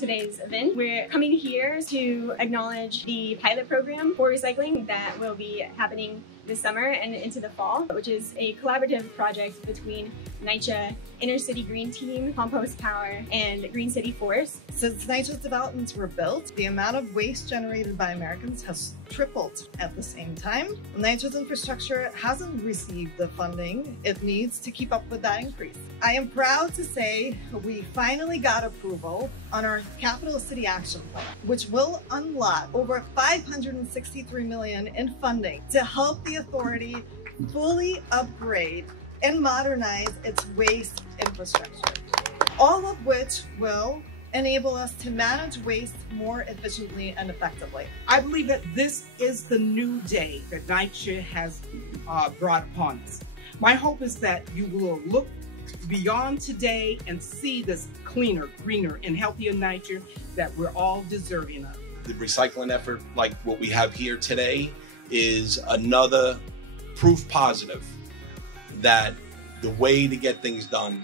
today's event. We're coming here to acknowledge the pilot program for recycling that will be happening this summer and into the fall, which is a collaborative project between NYCHA Inner City Green Team, Compost Power, and Green City Force. Since NYCHA's developments were built, the amount of waste generated by Americans has tripled. At the same time, NYCHA's infrastructure hasn't received the funding it needs to keep up with that increase. I am proud to say we finally got approval on our Capital City Action Plan, which will unlock over $563 million in funding to help the authority fully upgrade and modernize its waste infrastructure, all of which will enable us to manage waste more efficiently and effectively. I believe that this is the new day that NYCHA has brought upon us. My hope is that you will look beyond today and see this cleaner, greener, and healthier NYCHA that we're all deserving of. The recycling effort, like what we have here today, is another proof positive that the way to get things done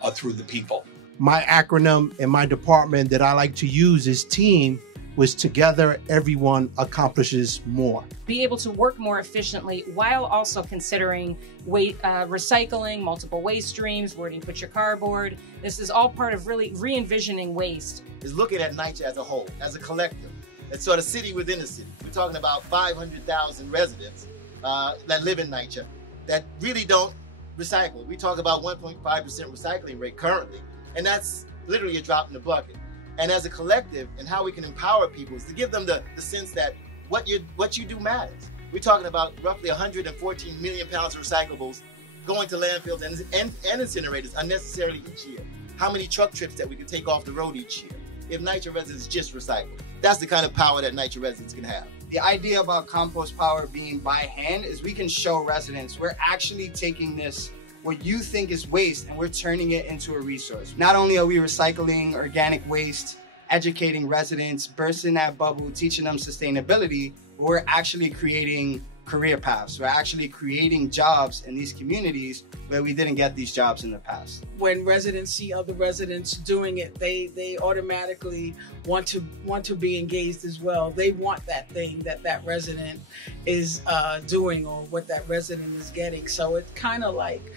are through the people. My acronym in my department that I like to use is TEAM, which together everyone accomplishes more. Be able to work more efficiently while also considering recycling, multiple waste streams, where do you put your cardboard. This is all part of really re-envisioning waste. Is looking at NYCHA as a whole, as a collective. It's sort of city within a city. We're talking about 500,000 residents that live in NYCHA that really don't recycle. We talk about 1.5% recycling rate currently, and that's literally a drop in the bucket. And as a collective, and how we can empower people is to give them the sense that what you do matters. We're talking about roughly 114 million pounds of recyclables going to landfills and incinerators unnecessarily each year. How many truck trips that we could take off the road each year if NYCHA residents just recycle? That's the kind of power that NYCHA residents can have. The idea about compost power being by hand is we can show residents we're actually taking this, what you think is waste, and we're turning it into a resource. Not only are we recycling organic waste, educating residents, bursting that bubble, teaching them sustainability, but we're actually creating career paths. We're actually creating jobs in these communities where we didn't get these jobs in the past. When residents see other residents doing it, they automatically want to be engaged as well. They want that thing that resident is doing, or what that resident is getting. So it kind of like,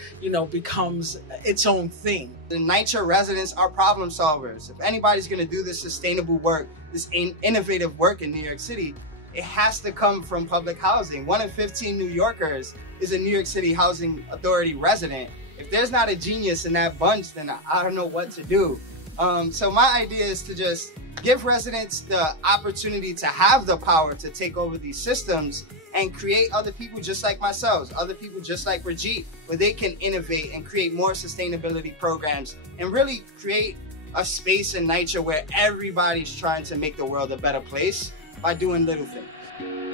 becomes its own thing. The NYCHA residents are problem solvers. If anybody's going to do this sustainable work, this innovative work in New York City, it has to come from public housing. 1 in 15 New Yorkers is a New York City Housing Authority resident. If there's not a genius in that bunch, then I don't know what to do. So my idea is to just give residents the opportunity to have the power to take over these systems and create other people just like myself, other people just like Rajit, where they can innovate and create more sustainability programs and really create a space in NYCHA where everybody's trying to make the world a better place by doing little things.